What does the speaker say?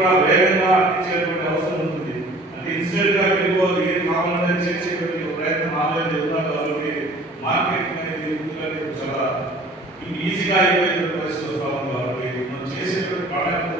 కూడా వేగంగా అందించేటువంటి అవసరం ఉంటుంది. అంటే ఇన్స్టెంట్ గా వెళ్ళిపోవాలి, ఏది కావాలంటే చేసేటువంటి ప్రయత్నం ఆన్లైన్ ఉన్నారు కాబట్టి మార్కెటింగ్ అనేది చాలా ఈజీగా అయిపోయేటువంటి పరిస్థితి వస్తా ఉంది. కాబట్టి మనం చేసేటువంటి ప్రోడక్ట్